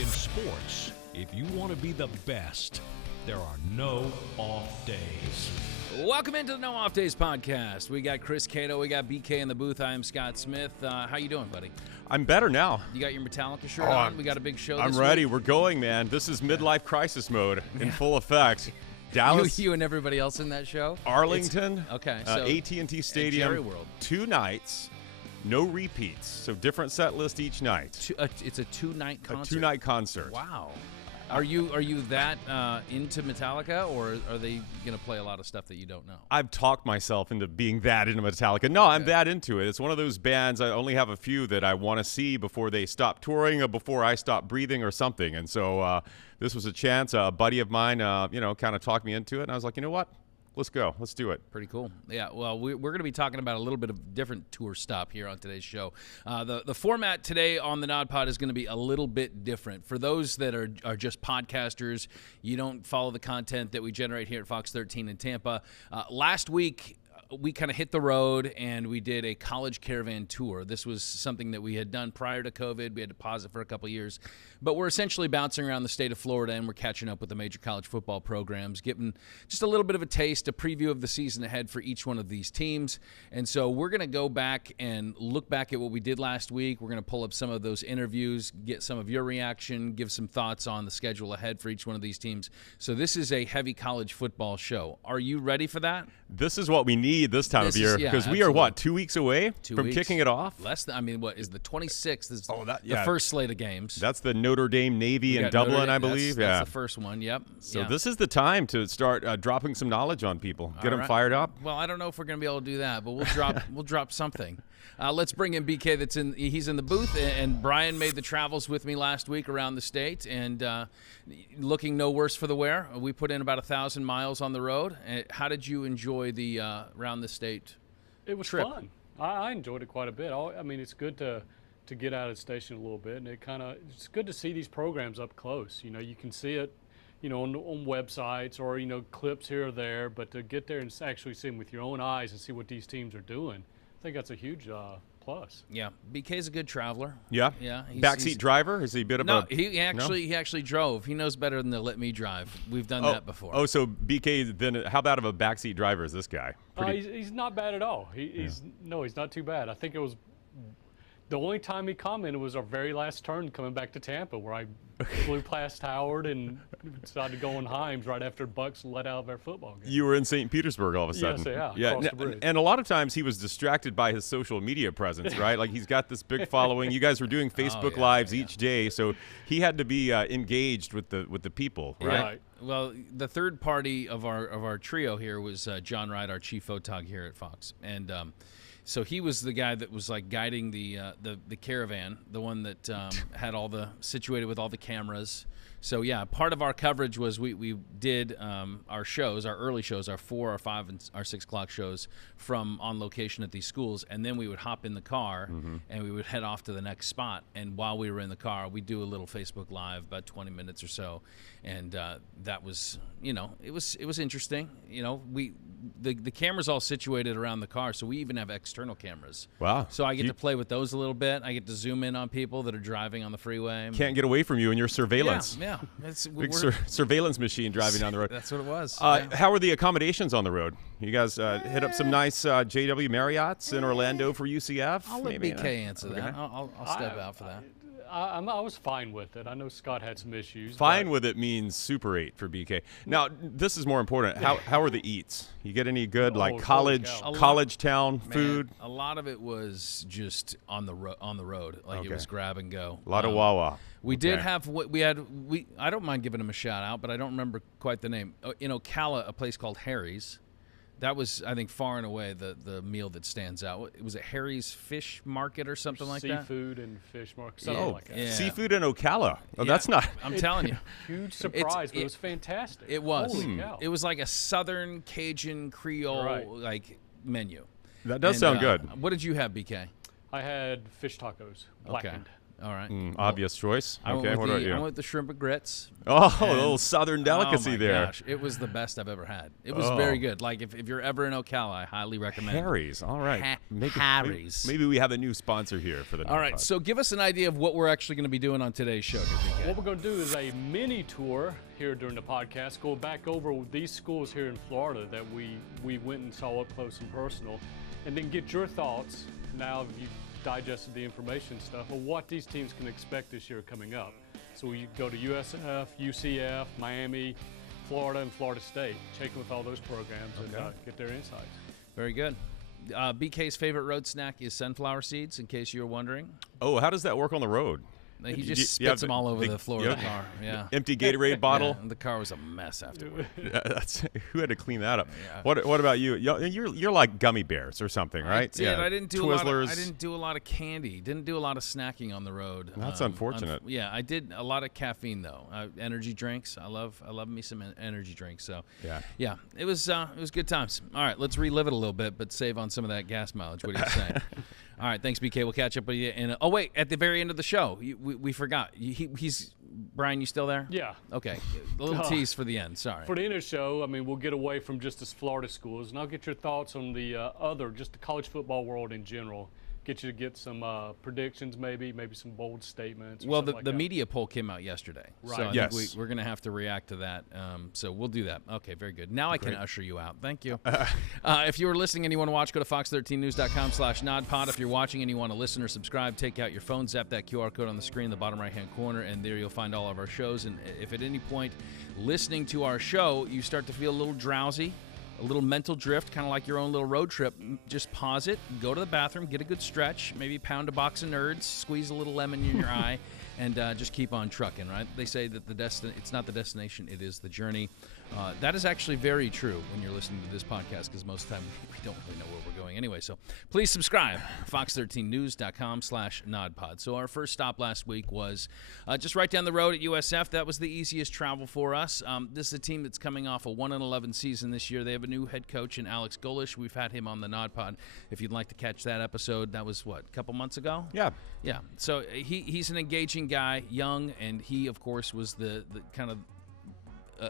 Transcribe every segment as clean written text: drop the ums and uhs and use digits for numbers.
In sports, if you want to be the best, there are no off days. Welcome into the No Off Days podcast. We got Chris Cato, we got BK in the booth. I am Scott Smith. How you doing, buddy? I'm better now. You got your Metallica shirt on? We got a big show this I'm ready. week. We're going, man. This is midlife crisis mode in full effect. Dallas, You and everybody else in that show? Arlington, okay, so AT&T Stadium, Jerry World. 2 nights, no repeats, so different set list each night. It's a two-night concert. A 2-night concert. Wow. Are you that into Metallica, or are they going to play a lot of stuff that you don't know? I've talked myself into being that into Metallica. No, I'm that into it. It's one of those bands, I only have a few that I want to see before they stop touring or before I stop breathing or something. And so this was a chance. A buddy of mine, kind of talked me into it. And I was like, you know what? Let's go. Let's do it. Pretty cool. Yeah, well, we're going to be talking about a little bit of different tour stop here on today's show. The format today on the NodPod is going to be a little bit different. For those that are just podcasters, you don't follow the content that we generate here at Fox 13 in Tampa. Last week, we kind of hit the road and we did a college caravan tour. This was something that we had done prior to COVID. We had to pause it for a couple of years. But we're essentially bouncing around the state of Florida, and we're catching up with the major college football programs, giving just a little bit of a taste, a preview of the season ahead for each one of these teams. And so we're going to go back and look back at what we did last week. We're going to pull up some of those interviews, get some of your reaction, give some thoughts on the schedule ahead for each one of these teams. So this is a heavy college football show. Are you ready for that? This is what we need this time of year, because we are, 2 weeks away from kicking it off? Less than, what is the 26th is the first slate of games. That's the Notre Dame Navy in Dublin, I believe. That's the first one, yep. So this is the time to start dropping some knowledge on people, get them fired up. Well, I don't know if we're going to be able to do that, but we'll drop something. Let's bring in BK. He's in the booth, and Brian made the travels with me last week around the state, and looking no worse for the wear. We put in about 1,000 miles on the road. How did you enjoy the around the state? It was trip? Fun. I enjoyed it quite a bit. I mean, it's good to get out of the station a little bit, and it's good to see these programs up close. You can see it, on websites or clips here or there, but to get there and actually see them with your own eyes and see what these teams are doing, I think that's a huge plus. Yeah, BK's a good traveler. Yeah, yeah. Backseat driver? Is he a bit of a? He actually drove. He knows better than to let me drive. We've done that before. Oh, so BK, then how bad of a backseat driver is this guy? He's not bad at all. He's not too bad. I think it was. The only time he commented was our very last turn coming back to Tampa, where I flew past Howard and decided to go on Himes right after Bucks let out of our football game. You were in St. Petersburg all of a sudden. Yes, across the bridge. And a lot of times he was distracted by his social media presence, right? Like he's got this big following. You guys were doing Facebook Lives each day, so he had to be engaged with the people, right? Yeah. Well, the third party of our trio here was John Wright, our chief photog here at Fox, and so he was the guy that was like guiding the caravan, the one that had situated with all the cameras. So yeah, part of our coverage was we did our shows, our early shows, our 4, our 5, and our 6 o'clock shows from on location at these schools, and then we would hop in the car and we would head off to the next spot. And while we were in the car, we'd do a little Facebook Live, about 20 minutes or so, and that was it was interesting. The cameras all situated around the car, so we even have external cameras. Wow! So I get to play with those a little bit. I get to zoom in on people that are driving on the freeway. Can't get away from you and your surveillance. Yeah. It's big surveillance machine driving down the road. That's what it was. How were the accommodations on the road? You guys hit up some nice JW Marriotts in Orlando for UCF? I'll let BK answer that. I'll step out for that. I was fine with it. I know Scott had some issues. Fine with it means Super 8 for BK. Now, this is more important. How are the eats? You get any good college town food? A lot of it was just on the road. Like it was grab and go. A lot of Wawa. We did have I don't mind giving him a shout out, but I don't remember quite the name. In Ocala, a place called Harry's. That was, I think, far and away the meal that stands out. It was a Harry's Fish Market or something like that? Seafood and fish market, something like that. Yeah. Seafood in Ocala. Oh, that's not... I'm telling you. Huge surprise, but it was fantastic. It was. Holy cow. It was like a Southern Cajun Creole menu. That does sound good. What did you have, BK? I had fish tacos, blackened. All right. Obvious choice. I went Okay, with what the, about you? I went with the shrimp and grits. Oh, a And- little southern delicacy oh my there. Gosh, it was the best I've ever had. It was Oh. very good. Like if you're ever in Ocala, I highly recommend. Harry's. All right. Harry's. Maybe we have a new sponsor here for the All right, NodPod. so give us an idea of what we're actually going to be doing on today's show here, BK. What we're going to do is a mini tour here during the podcast, go back over these schools here in Florida that we went and saw up close and personal, and then get your thoughts now that you've digested the information stuff of what these teams can expect this year coming up. So we go to USF, UCF, Miami, Florida, and Florida State, check in with all those programs and get their insights. Very good. BK's favorite road snack is sunflower seeds, in case you were wondering. Oh, how does that work on the road? He You just have spits them all over the floor of the you have car. Yeah. Empty Gatorade bottle. Yeah, the car was a mess afterward. Who had to clean that up? Yeah. What about you? You're like gummy bears or something, right? I did. Yeah. I didn't do Twizzlers. I didn't do a lot of candy. Didn't do a lot of snacking on the road. That's unfortunate. Yeah, I did a lot of caffeine though. Energy drinks. I love me some energy drinks. So yeah, it was good times. All right, let's relive it a little bit, but save on some of that gas mileage. What do you say? All right, thanks, BK. We'll catch up with you. Oh wait, at the very end of the show, we forgot. He's Brian. You still there? Yeah. Okay. A little tease for the end. Sorry. For the end of the show, I mean, we'll get away from just the Florida schools, and I'll get your thoughts on the just the college football world in general. Get you to get some predictions, maybe some bold statements. Well, the the media poll came out yesterday, Right. so I Yes. think we're going to have to react to that. So we'll do that. Okay, very good. Now I can usher you out. Thank you. If you were listening and you want to watch, go to fox13news.com/NodPod. If you're watching and you want to listen or subscribe, take out your phone, zap that QR code on the screen in the bottom right-hand corner, and there you'll find all of our shows. And if at any point listening to our show you start to feel a little drowsy, a little mental drift, kind of like your own little road trip, just pause it, go to the bathroom, get a good stretch, maybe pound a box of Nerds, squeeze a little lemon in your eye, and just keep on trucking, right? They say that it's not the destination, it is the journey. That is actually very true when you're listening to this podcast, because most of the time we don't really know where we're going anyway. So please subscribe, fox13news.com/NodPod. So our first stop last week was just right down the road at USF. That was the easiest travel for us. This is a team that's coming off a 1-11 season this year. They have a new head coach in Alex Golesh. We've had him on the NodPod. If you'd like to catch that episode, that was, a couple months ago? Yeah. Yeah. So he's an engaging guy, young, and he, of course, was the kind of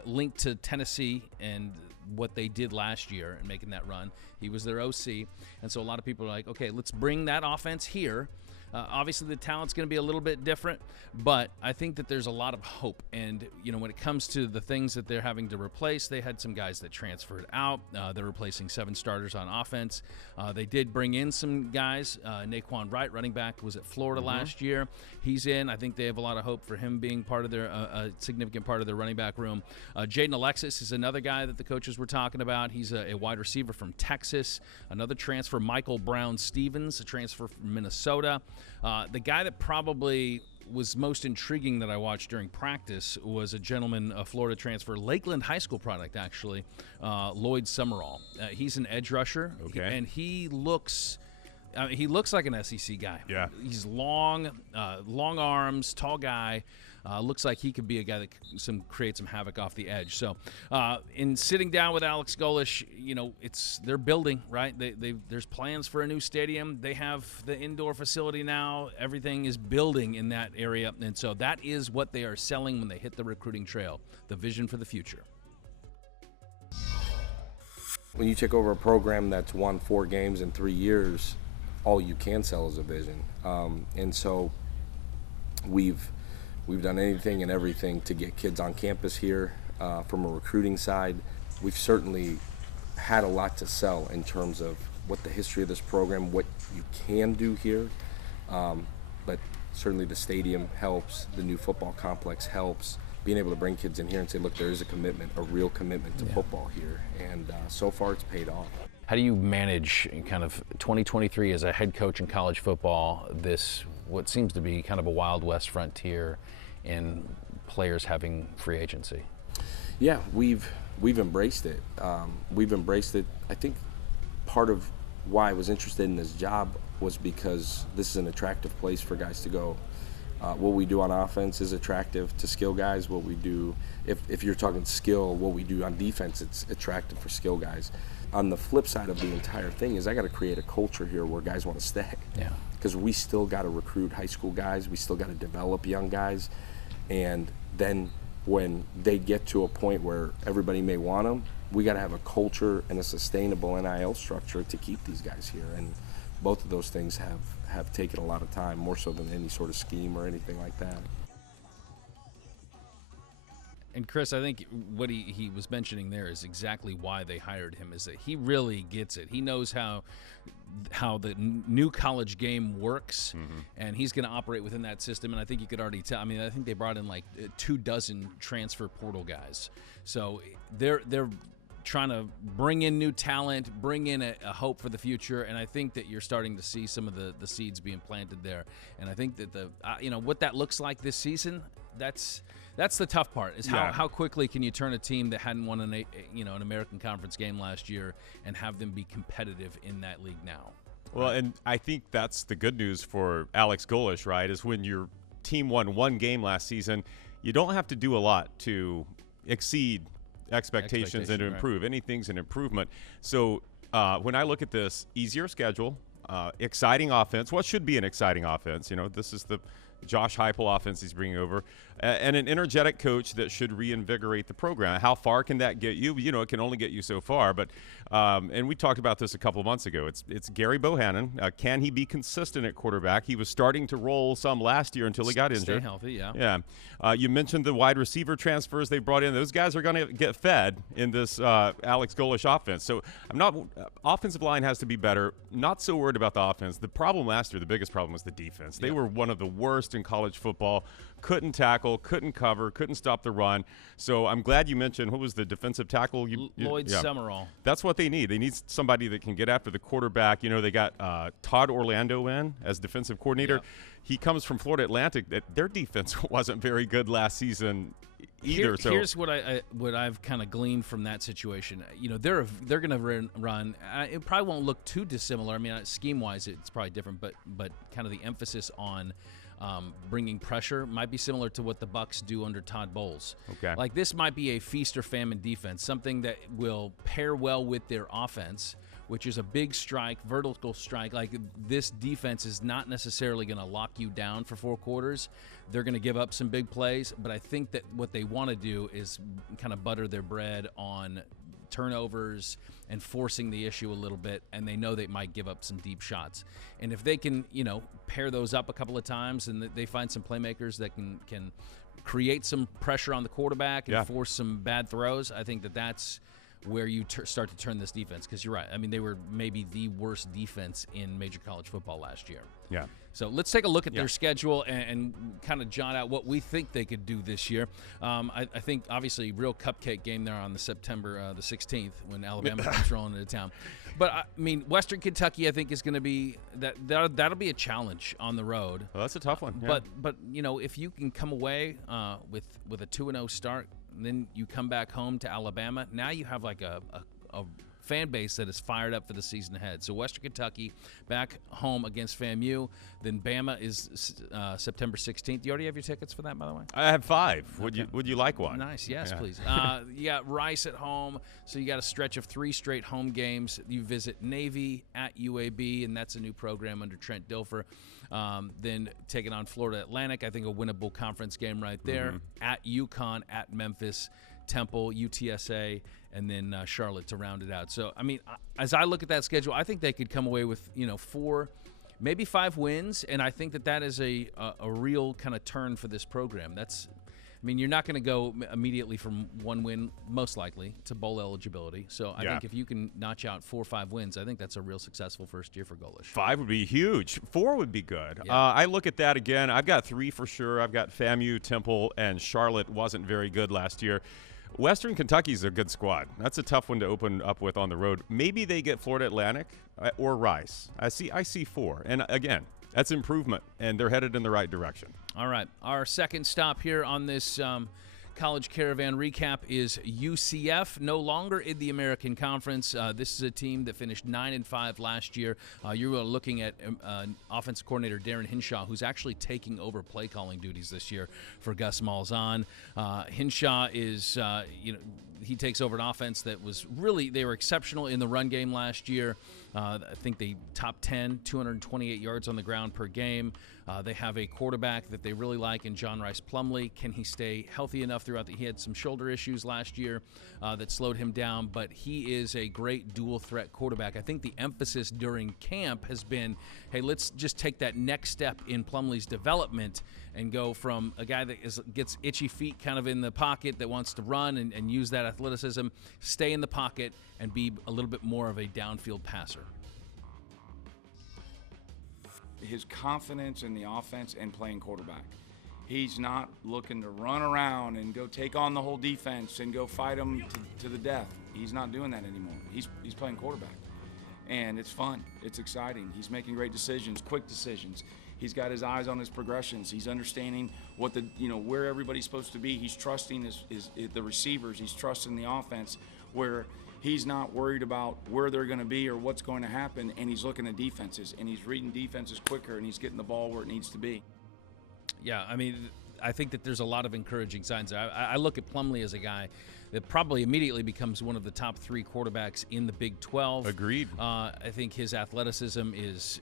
linked to Tennessee and what they did last year and making that run. He was their OC, and so a lot of people are like, okay, let's bring that offense here. Obviously, the talent's going to be a little bit different, but I think that there's a lot of hope. And, when it comes to the things that they're having to replace, they had some guys that transferred out. They're replacing 7 starters on offense. They did bring in some guys. Naquan Wright, running back, was at Florida last year. He's in. I think they have a lot of hope for him being part of their a significant part of their running back room. Jaden Alexis is another guy that the coaches were talking about. He's a wide receiver from Texas. Another transfer, Michael Brown-Stevens, a transfer from Minnesota. The guy that probably was most intriguing that I watched during practice was a gentleman, a Florida transfer, Lakeland High School product, actually, Lloyd Summerall. He's an edge rusher, and he looks like an SEC guy. Yeah. He's long arms, tall guy. Looks like he could be a guy that can create some havoc off the edge. So, in sitting down with Alex Golesh, they're building, right? There's plans for a new stadium. They have the indoor facility now. Everything is building in that area, and so that is what they are selling when they hit the recruiting trail. The vision for the future. When you take over a program that's won 4 games in 3 years, all you can sell is a vision. And so we've done anything and everything to get kids on campus here. From a recruiting side, we've certainly had a lot to sell in terms of what the history of this program, what you can do here. But certainly the stadium helps, the new football complex helps. Being able to bring kids in here and say, look, there is a commitment, a real commitment to football here. And so far it's paid off. How do you manage in kind of 2023 as a head coach in college football, this what seems to be kind of a Wild West frontier in players having free agency? Yeah, we've embraced it. We've embraced it. I think part of why I was interested in this job was because this is an attractive place for guys to go. What we do on offense is attractive to skill guys. What we do, if you're talking skill, what we do on defense, it's attractive for skill guys. On the flip side of the entire thing is I got to create a culture here where guys want to stay. Yeah. because we still got to recruit high school guys. We still got to develop young guys. And then when they get to a point where everybody may want them, we got to have a culture and a sustainable NIL structure to keep these guys here. And both of those things have taken a lot of time, more so than any sort of scheme or anything like that. And Chris, I think what he was mentioning there is exactly why they hired him, is that he really gets it. He knows how the new college game works, and he's going to operate within that system. And I think you could already tell. I mean, I think they brought in like 24 transfer portal guys. So they're trying to bring in new talent, bring in a hope for the future, and I think that you're starting to see some of the seeds being planted there. And I think that what that looks like this season, that's the tough part, is how quickly can you turn a team that hadn't won an American Conference game last year and have them be competitive in that league now. Well, and I think that's the good news for Alex Golesh, right, is when your team won one game last season, you don't have to do a lot to exceed expectations and to improve. Anything's an improvement. So when I look at this, easier schedule, exciting offense, what should be an exciting offense, this is the Josh Heupel offense he's bringing over, and an energetic coach that should reinvigorate the program. How far can that get you? It can only get you so far. But and we talked about this a couple of months ago. It's Gary Bohannon. Can he be consistent at quarterback? He was starting to roll some last year until he got injured. Stay healthy, yeah. Yeah. You mentioned the wide receiver transfers they brought in. Those guys are going to get fed in this Alex Golesh offense. So offensive line has to be better. Not so worried about the offense. The problem last year, the biggest problem was the defense. They were one of the worst in college football. Couldn't tackle, couldn't cover, couldn't stop the run. So I'm glad you mentioned, who was the defensive tackle? Lloyd Summerall. That's what they need. They need somebody that can get after the quarterback. They got Todd Orlando in as defensive coordinator. Yeah. He comes from Florida Atlantic. Their defense wasn't very good last season either. Here's what I've kind of gleaned from that situation. They're going to run. It probably won't look too dissimilar. I mean, scheme-wise, it's probably different, but kind of the emphasis on bringing pressure might be similar to what the Bucs do under Todd Bowles. Okay. Like, this might be a feast or famine defense, something that will pair well with their offense, which is a big strike, vertical strike. Like, this defense is not necessarily going to lock you down for 4 quarters. They're going to give up some big plays, but I think that what they want to do is kind of butter their bread on turnovers and forcing the issue a little bit, and they know they might give up some deep shots. And if they can, pair those up a couple of times and they find some playmakers that can create some pressure on the quarterback and force some bad throws, I think that's where you start to turn this defense, because you're right. I mean, they were maybe the worst defense in major college football last year. Yeah. So let's take a look at their schedule and kind of jot out what we think they could do this year. I think, obviously, real cupcake game there on the September the 16th when Alabama comes rolling into town. But, I mean, Western Kentucky, I think, is going to be that'll be a challenge on the road. Well, that's a tough one. Yeah. But if you can come away with a 2-0 start, and then you come back home to Alabama, now you have like a fan base that is fired up for the season ahead. So Western Kentucky back home against FAMU. Then Bama is September 16th. You already have your tickets for that, by the way? I have 5. Would you like one? Nice. Yes, please. You got Rice at home, so you got a stretch of 3 straight home games. You visit Navy at UAB, and that's a new program under Trent Dilfer. Then taking on Florida Atlantic, I think a winnable conference game right there. At UConn, at Memphis, Temple, UTSA, and then Charlotte to round it out. So, I mean, as I look at that schedule, I think they could come away with 4, maybe 5 wins, and I think that is a real kind of turn for this program. I mean, you're not going to go immediately from 1 win, most likely, to bowl eligibility. So I think if you can notch out 4 or 5 wins, I think that's a real successful first year for Golesh. 5 would be huge. 4 would be good. Yeah. I look at that again. I've got 3 for sure. I've got FAMU, Temple, and Charlotte wasn't very good last year. Western Kentucky's a good squad. That's a tough one to open up with on the road. Maybe they get Florida Atlantic or Rice. I see 4. And again, that's improvement, and they're headed in the right direction. All right. Our second stop here on this college Caravan recap is UCF, no longer in the American Conference. This is a team that finished 9-5 last year. You are looking at offensive coordinator Darren Hinshaw, who's actually taking over play calling duties this year for Gus Malzahn. Hinshaw is, he takes over an offense that was really, they were exceptional in the run game last year. I think they top 10, 228 yards on the ground per game. They have a quarterback that they really like in John Rice Plumlee. Can he stay healthy enough throughout he had some shoulder issues last year that slowed him down, but he is a great dual threat quarterback. I think the emphasis during camp has been, hey, let's just take that next step in Plumlee's development and go from a guy that gets itchy feet kind of in the pocket that wants to run and use that athleticism, stay in the pocket, and be a little bit more of a downfield passer. His confidence in the offense and playing quarterback. He's not looking to run around and go take on the whole defense and go fight them to the death. He's not doing that anymore. He's playing quarterback. And it's fun. It's exciting. He's making great decisions, quick decisions. He's got his eyes on his progressions. He's understanding what where everybody's supposed to be. He's trusting the receivers. He's trusting the offense where he's not worried about where they're going to be or what's going to happen, and he's looking at defenses, and he's reading defenses quicker, and he's getting the ball where it needs to be. Yeah, I mean, I think that there's a lot of encouraging signs there. I look at Plumlee as a guy that probably immediately becomes one of the top 3 quarterbacks in the Big 12. Agreed. I think his athleticism is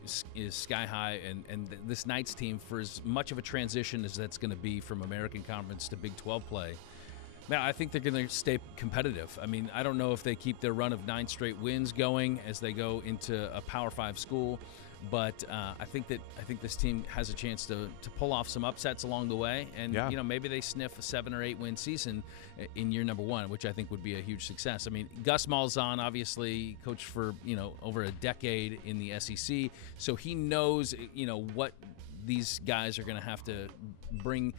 sky high, and this Knights team, for as much of a transition as that's going to be from American Conference to Big 12 play, man, I think they're going to stay competitive. I mean, I don't know if they keep their run of 9 straight wins going as they go into a Power 5 school, but I think this team has a chance to pull off some upsets along the way, and maybe they sniff a 7 or 8 win season in year number 1, which I think would be a huge success. I mean, Gus Malzahn obviously coached for over a decade in the SEC, so he knows what these guys are going to have to bring.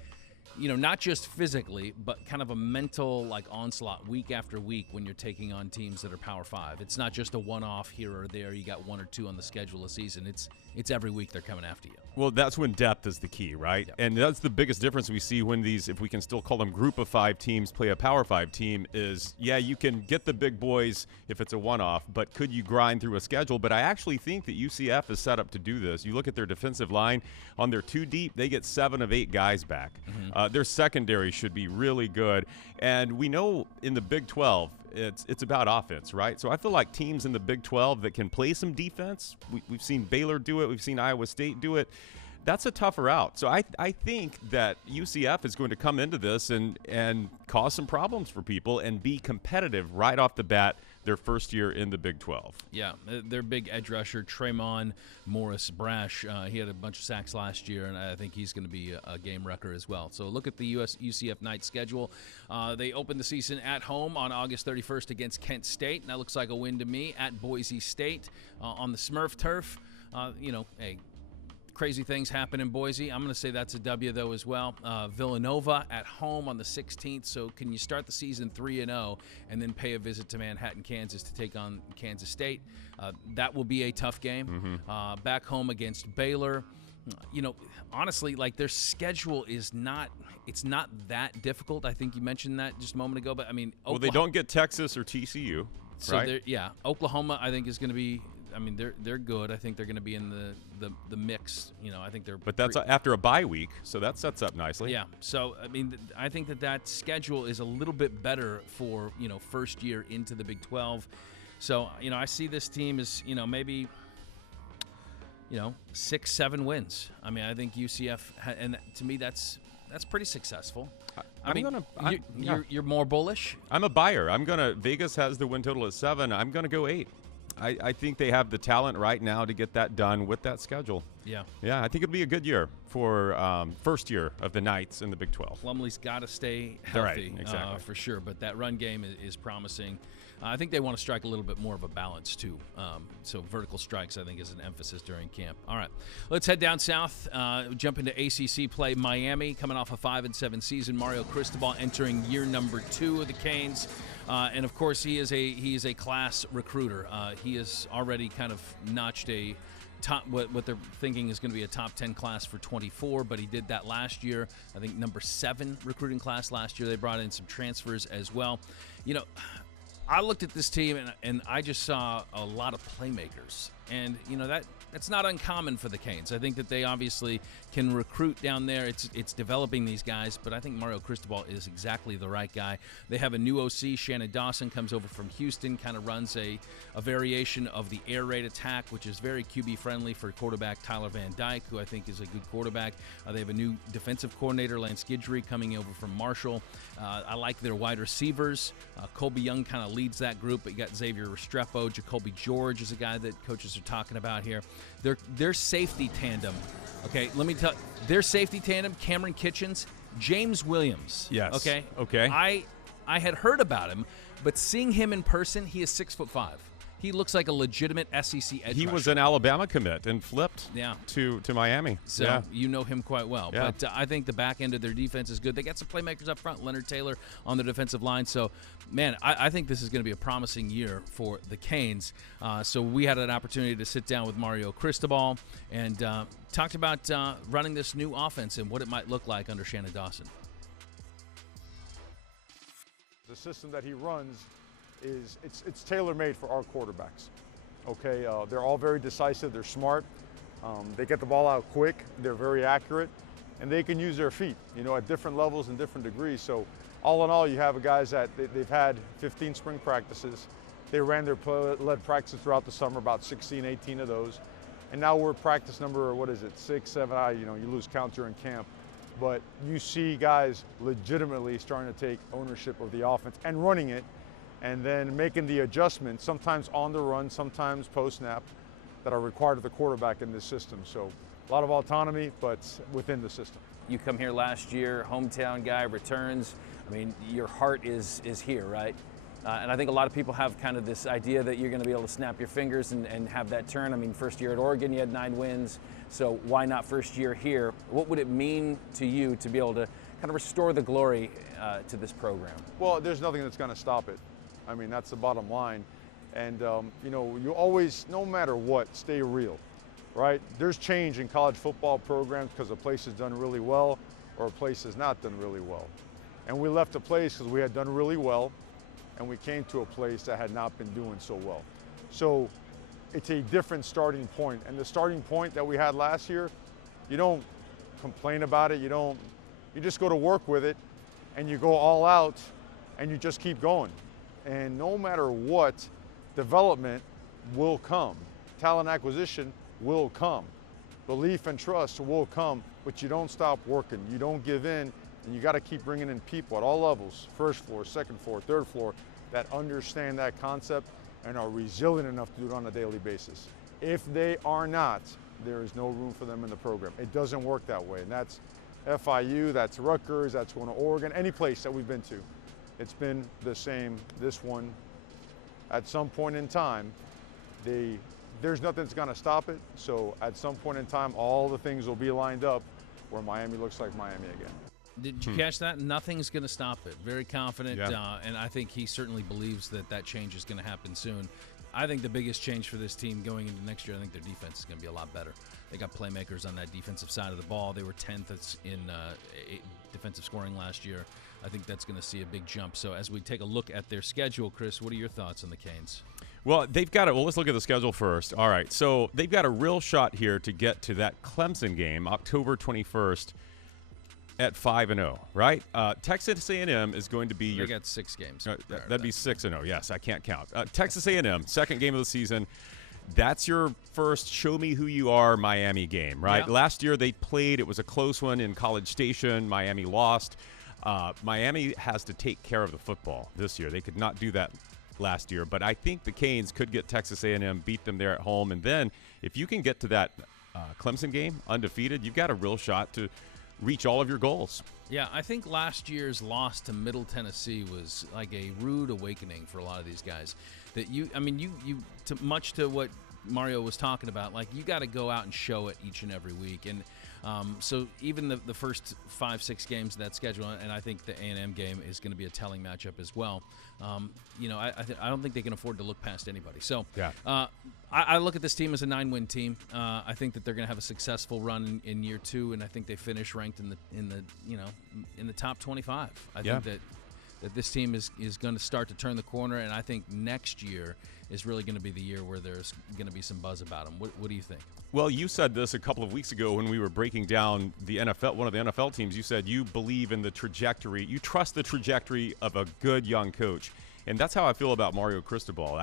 Not just physically, but kind of a mental onslaught week after week when you're taking on teams that are Power 5. It's not just a one-off here or there. You got 1 or 2 on the schedule a season. It's every week they're coming after you. Well, that's when depth is the key, right? Yep. And that's the biggest difference we see when these, if we can still call them group of 5 teams, play a Power 5 team is, you can get the big boys if it's a one-off, but could you grind through a schedule? But I actually think that UCF is set up to do this. You look at their defensive line, on their 2 deep, they get 7 of 8 guys back. Mm-hmm. Their secondary should be really good. And we know in the Big 12, it's about offense, right? So I feel like teams in the Big 12 that can play some defense, we've seen Baylor do it, we've seen Iowa State do it, that's a tougher out. So I think that UCF is going to come into this and cause some problems for people and be competitive right off the bat their first year in the Big 12. Yeah, their big edge rusher, Tremon Morris-Brash, he had a bunch of sacks last year, and I think he's going to be a game wrecker as well. So look at the UCF Knights schedule. They open the season at home on August 31st against Kent State, and that looks like a win to me. At Boise State on the Smurf turf. Hey, crazy things happen in Boise. I'm going to say that's a W, though, as well. Villanova at home on the 16th. So can you start the season 3-0 and then pay a visit to Manhattan, Kansas to take on Kansas State? That will be a tough game. Mm-hmm. Back home against Baylor. Honestly, their schedule is not that difficult. I think you mentioned that just a moment ago. But, I mean, Oklahoma, they don't get Texas or TCU, so right? Oklahoma, I think, is going to be – I mean, they're good. I think they're going to be in the mix. I think they're. But that's after a bye week, so that sets up nicely. Yeah. So I mean, I think that schedule is a little bit better for first year into the Big 12. So I see this team as maybe 6-7 wins. I mean, I think UCF and to me that's pretty successful. You're more bullish. I'm a buyer. Vegas has the win total at 7. I'm gonna go 8. I think they have the talent right now to get that done with that schedule. Yeah. Yeah, I think it'll be a good year for first year of the Knights in the Big 12. Plumlee's got to stay healthy, right, exactly. For sure, but that run game is promising. I think they want to strike a little bit more of a balance, too. So vertical strikes, I think, is an emphasis during camp. All right, let's head down south, jump into ACC play. Miami, coming off a 5-7 season. Mario Cristobal entering year number 2 of the Canes. And, of course, he is a class recruiter. He has already kind of notched a what they're thinking is going to be a top 10 class for 24, but he did that last year. I think number 7 recruiting class last year. They brought in some transfers as well. You know, I looked at this team and I just saw a lot of playmakers, and you know that's not uncommon for the Canes. I think that they obviously can recruit down there. It's developing these guys, but I think Mario Cristobal is exactly the right guy. They have a new OC, Shannon Dawson, comes over from Houston, kind of runs a variation of the air raid attack, which is very QB friendly for quarterback Tyler Van Dyke, who I think is a good quarterback. They have a new defensive coordinator, Lance Guidry, coming over from Marshall. I like their wide receivers. Colby Young kind of leads that group, but you got Xavier Restrepo. Jacoby George is a guy that coaches are talking about here. Their safety tandem, okay, let me tell their safety tandem, Cameron Kitchens, James Williams. Yes. Okay. I had heard about him, but seeing him in person, he is 6'5". He looks like a legitimate SEC edge He rusher. was an Alabama commit and flipped Yeah. to Miami. So yeah. you know him quite well. Yeah. But I think the back end of their defense is good. They got some playmakers up front, Leonard Taylor on the defensive line. So, man, I think this is going to be a promising year for the Canes. So we had an opportunity to sit down with Mario Cristobal and talked about running this new offense and what it might look like under Shannon Dawson. The system that he runs it's tailor-made for our quarterbacks. Okay, they're all very decisive. They're smart. They get the ball out quick. They're very accurate, and they can use their feet, you know, at different levels and different degrees. So, all in all, you have guys that they've had 15 spring practices. They ran their play-led practices throughout the summer, about 16, 18 of those, and now we're practice number 6, 7. You lose count during camp, but you see guys legitimately starting to take ownership of the offense and running it, and then making the adjustments, sometimes on the run, sometimes post-snap, that are required of the quarterback in this system. So a lot of autonomy, but within the system. You come here last year, hometown guy, returns. I mean, your heart is here, right? And I think a lot of people have kind of this idea that you're going to be able to snap your fingers and have that turn. I mean, first year at Oregon, you had 9 wins. So why not first year here? What would it mean to you to be able to kind of restore the glory to this program? Well, there's nothing that's going to stop it. I mean, that's the bottom line. And, you always, no matter what, stay real, right? There's change in college football programs because a place has done really well or a place has not done really well. And we left a place because we had done really well, and we came to a place that had not been doing so well. So it's a different starting point. And the starting point that we had last year, you don't complain about it. You just go to work with it, and you go all out, and you just keep going. And no matter what, development will come. Talent acquisition will come. Belief and trust will come, but you don't stop working. You don't give in, and you got to keep bringing in people at all levels, first floor, second floor, third floor, that understand that concept and are resilient enough to do it on a daily basis. If they are not, there is no room for them in the program. It doesn't work that way, and that's FIU, that's Rutgers, that's one of Oregon, any place that we've been to. It's been the same. This one, at some point in time, there's nothing that's going to stop it. So at some point in time, all the things will be lined up where Miami looks like Miami again. Did you catch that? Nothing's going to stop it. Very confident, Yeah. And I think he certainly believes that change is going to happen soon. I think the biggest change for this team going into next year, I think their defense is going to be a lot better. They got playmakers on that defensive side of the ball. They were 10th in defensive scoring last year. I think that's going to see a big jump. So as we take a look at their schedule, Chris, what are your thoughts on the Canes? Well, they've got it. Well, let's look at the schedule first. All right, so they've got a real shot here to get to that Clemson game, October 21st, at 5-0. Right? Texas A&M is going to be They got 6 games. that'd be 6-0. Yes, I can't count. Texas A&M, second game of the season. That's your first show me who you are Miami game, right? Yeah. Last year they played. It was a close one in College Station. Miami lost. Miami has to take care of the football this year. They could not do that last year, but I think the Canes could get Texas A&M, beat them there at home, and then if you can get to that Clemson game undefeated, you've got a real shot to reach all of your goals. Yeah, I think last year's loss to Middle Tennessee was like a rude awakening for a lot of these guys. That much to what Mario was talking about, like you got to go out and show it each and every week. And So even the first 5-6 games of that schedule, and I think the A&M game is going to be a telling matchup as well. I don't think they can afford to look past anybody. So I look at this team as a 9-win team. I think that they're going to have a successful run in year 2, and I think they finish ranked in the top 25. I think that this team is going to start to turn the corner, and I think next year is really going to be the year where there's going to be some buzz about them. What do you think? Well, you said this a couple of weeks ago when we were breaking down the NFL, one of the NFL teams. You said you believe in the trajectory. You trust the trajectory of a good young coach. And that's how I feel about Mario Cristobal.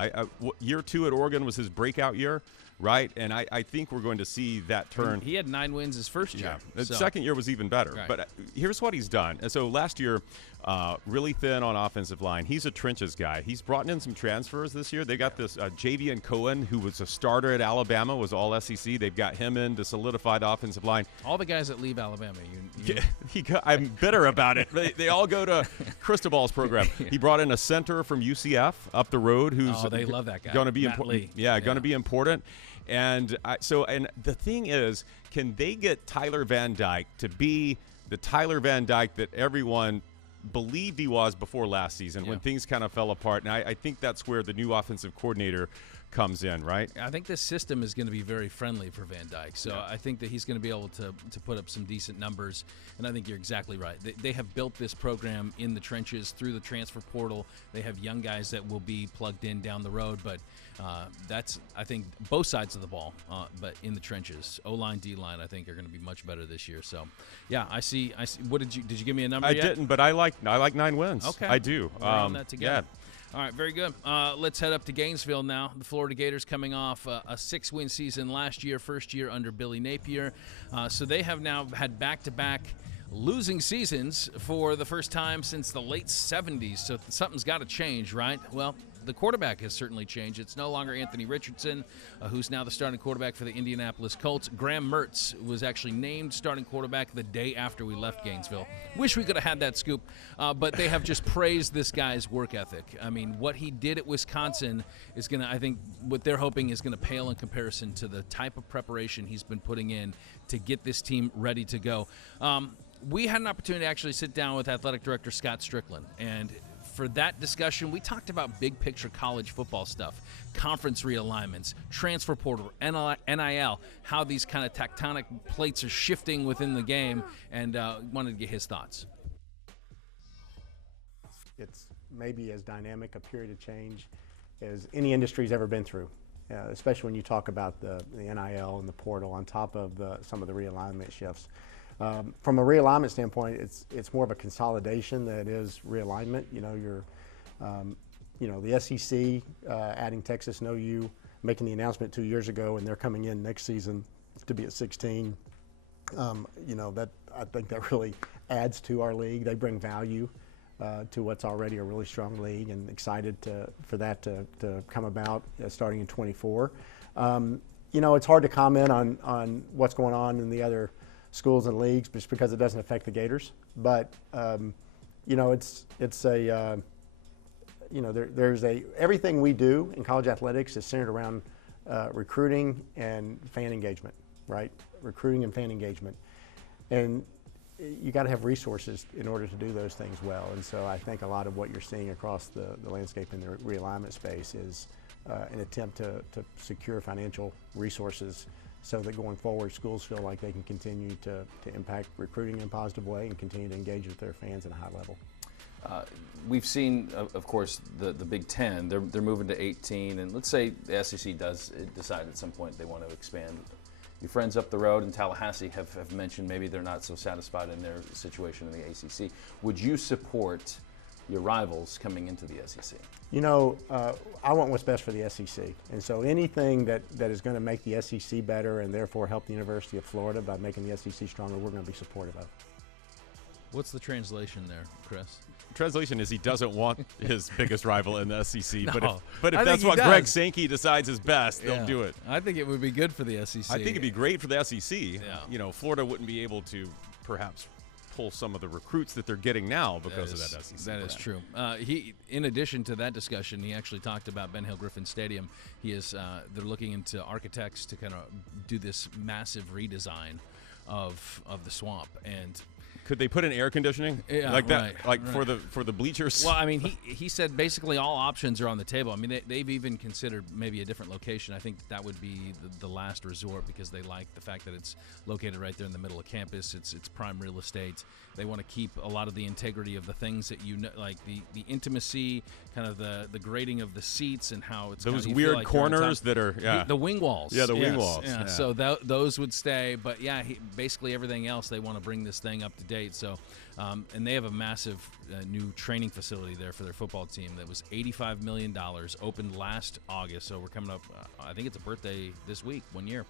Year 2 at Oregon was his breakout year, right? And I think we're going to see that turn. He had 9 wins his first year. The second year was even better. Right. But here's what he's done. And so last year, really thin on offensive line. He's a trenches guy. He's brought in some transfers this year. They got this Javian Cohen, who was a starter at Alabama, was all SEC. They've got him in to solidify the offensive line. All the guys that leave Alabama. I'm bitter about it. They all go to Cristobal's program. He brought in a center from UCF up the road who's they love that guy. Going to be important. Going to be important. And the thing is, can they get Tyler Van Dyke to be the Tyler Van Dyke that everyone believed he was before last season when things kind of fell apart? And I think that's where the new offensive coordinator comes in, right? I think this system is going to be very friendly for Van Dyke. So I think that he's going to be able to put up some decent numbers. And I think you're exactly right. They have built this program in the trenches through the transfer portal. They have young guys that will be plugged in down the road. But that's, I think, both sides of the ball, but in the trenches. O-line, D-line, I think, are going to be much better this year. So, yeah, I see. What did you give me a number yet? I didn't, but I like 9 wins. Okay. I do. We're on that together. All right, very good. Let's head up to Gainesville now. The Florida Gators coming off a 6-win season last year, first year under Billy Napier. So they have now had back-to-back losing seasons for the first time since the late 70s. So something's got to change, right? Well, the quarterback has certainly changed. It's no longer Anthony Richardson, who's now the starting quarterback for the Indianapolis Colts. Graham Mertz was actually named starting quarterback the day after we left Gainesville. Wish we could have had that scoop, but they have just praised this guy's work ethic. I mean, what he did at Wisconsin is going to, I think, what they're hoping is going to pale in comparison to the type of preparation he's been putting in to get this team ready to go. We had an opportunity to actually sit down with Athletic Director Scott Strickland, and for that discussion, we talked about big picture college football stuff, conference realignments, transfer portal, NIL, how these kind of tectonic plates are shifting within the game, and wanted to get his thoughts. It's maybe as dynamic a period of change as any industry's ever been through, especially when you talk about the NIL and the portal on top of some of the realignment shifts. From a realignment standpoint, it's more of a consolidation than it is realignment. The SEC adding Texas and OU, making the announcement 2 years ago, and they're coming in next season to be at 16. That I think that really adds to our league. They bring value to what's already a really strong league, and excited for that to come about starting in 24. It's hard to comment on what's going on in the other schools and leagues just because it doesn't affect the Gators. But everything we do in college athletics is centered around recruiting and fan engagement, right? Recruiting and fan engagement. And you got to have resources in order to do those things well. And so I think a lot of what you're seeing across the landscape in the realignment space is an attempt to secure financial resources so that going forward, schools feel like they can continue to impact recruiting in a positive way and continue to engage with their fans at a high level. We've seen, of course, the Big Ten. They're moving to 18, and let's say the SEC does decide at some point they want to expand. Your friends up the road in Tallahassee have mentioned maybe they're not so satisfied in their situation in the ACC. Would you support your rivals coming into the SEC? I want what's best for the SEC. And so anything that is going to make the SEC better and therefore help the University of Florida by making the SEC stronger, we're going to be supportive of. What's the translation there, Chris? Translation is he doesn't want his biggest rival in the SEC. No, but if that's what Greg Sankey decides is best, they'll do it. I think it would be good for the SEC. I think it'd be great for the SEC. Yeah. Florida wouldn't be able to perhaps pull some of the recruits that they're getting now because of that SEC. That is true. In addition to that discussion, he actually talked about Ben Hill Griffin Stadium. They're looking into architects to kind of do this massive redesign of the Swamp. And could they put in air conditioning like that, for the bleachers? Well, I mean, he said basically all options are on the table. I mean, they've even considered maybe a different location. I think that would be the last resort because they like the fact that it's located right there in the middle of campus. It's prime real estate. They want to keep a lot of the integrity of the things that like the intimacy, kind of the grading of the seats and how it's those weird like corners that are the wing walls. Yeah, the wing walls. Yeah. So those would stay. But yeah, basically everything else they want to bring this thing up to date. So, and they have a massive new training facility there for their football team that was $85 million, opened last August. So we're coming up, I think it's a birthday this week, 1 year.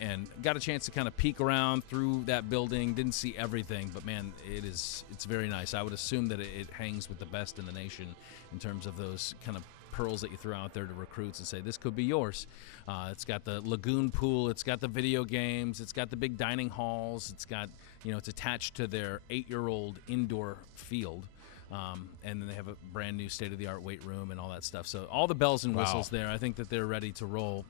And got a chance to kind of peek around through that building. Didn't see everything, but man, it's very nice. I would assume that it hangs with the best in the nation in terms of those kind of pearls that you throw out there to recruits and say this could be yours. It's got the lagoon pool, it's got the video games, it's got the big dining halls, it's got, it's attached to their 8-year-old indoor field, and then they have a brand new state-of-the-art weight room and all that stuff. So all the bells and whistles there. I think that they're ready to roll.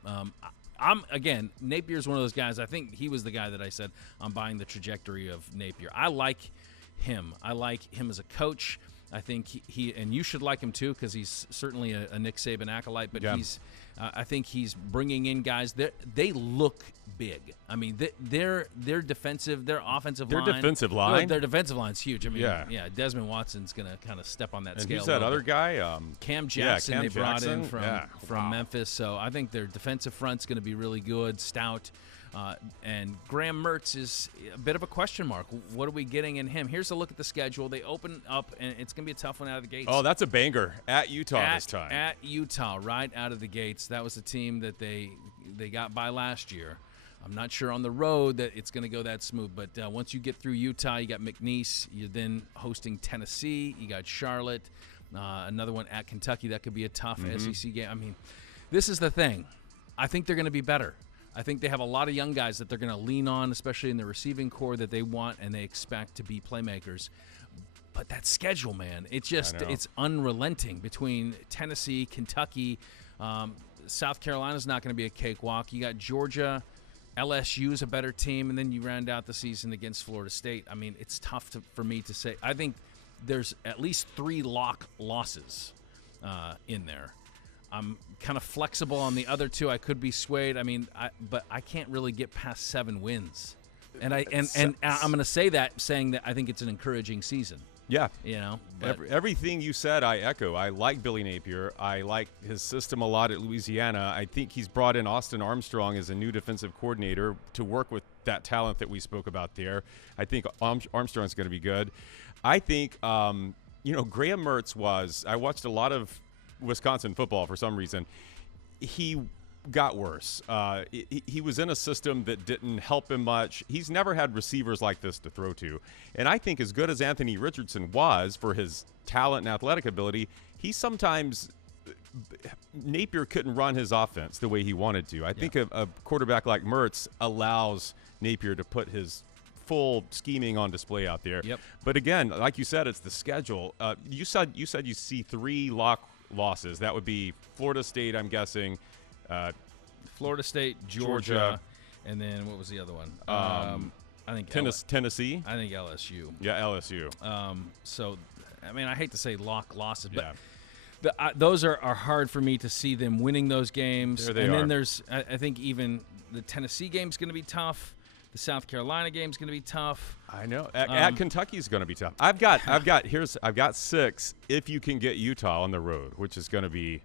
Napier's one of those guys. I think he was the guy that I said I'm buying the trajectory of Napier. I like him. I like him as a coach. I think he and you should like him too because he's certainly a Nick Saban acolyte. But I think he's bringing in guys that they look big. I mean, their defensive, their offensive line. Their defensive line's huge. I mean, Desmond Watson's going to kind of step on that scale. Who's that other guy? Cam Jackson. They brought in from Memphis. So I think their defensive front's going to be really good, stout. And Graham Mertz is a bit of a question mark. What are we getting in him? Here's a look at the schedule. They open up, and it's going to be a tough one out of the gates. Oh, that's a banger. At Utah this time. At Utah, right out of the gates. That was a team that they got by last year. I'm not sure on the road that it's going to go that smooth, but once you get through Utah, you got McNeese. You're then hosting Tennessee. You got Charlotte. Another one at Kentucky. That could be a tough SEC game. I mean, this is the thing. I think they're going to be better. I think they have a lot of young guys that they're going to lean on, especially in the receiving core that they want and they expect to be playmakers. But that schedule, man, it's unrelenting between Tennessee, Kentucky. South Carolina's not going to be a cakewalk. You got Georgia. LSU's a better team, and then you round out the season against Florida State. I mean, it's tough for me to say. I think there's at least 3 lock losses in there. I'm kind of flexible on the other 2. I could be swayed. I mean, but I can't really get past 7 wins. And I'm going to say that, saying that I think it's an encouraging season. Yeah. Everything you said, I echo. I like Billy Napier. I like his system a lot at Louisiana. I think he's brought in Austin Armstrong as a new defensive coordinator to work with that talent that we spoke about there. I think Armstrong's going to be good. I think, Graham Mertz I watched a lot of Wisconsin football for some reason. He got worse. He was in a system that didn't help him much. He's never had receivers like this to throw to. And I think as good as Anthony Richardson was for his talent and athletic ability, Napier couldn't run his offense the way he wanted to. I think a quarterback like Mertz allows Napier to put his full scheming on display out there. Yep. But again, like you said, it's the schedule. You said you see 3 lock losses. That would be Florida State, I'm guessing. Florida State, Georgia, and then what was the other one? I think Tennessee. I think LSU. Yeah, LSU. So, I mean, I hate to say lock losses, but those are hard for me to see them winning those games. Then there's, I think, even the Tennessee game's going to be tough. The South Carolina game's going to be tough. I know. At Kentucky's going to be tough. I've got 6 if you can get Utah on the road, which is going to be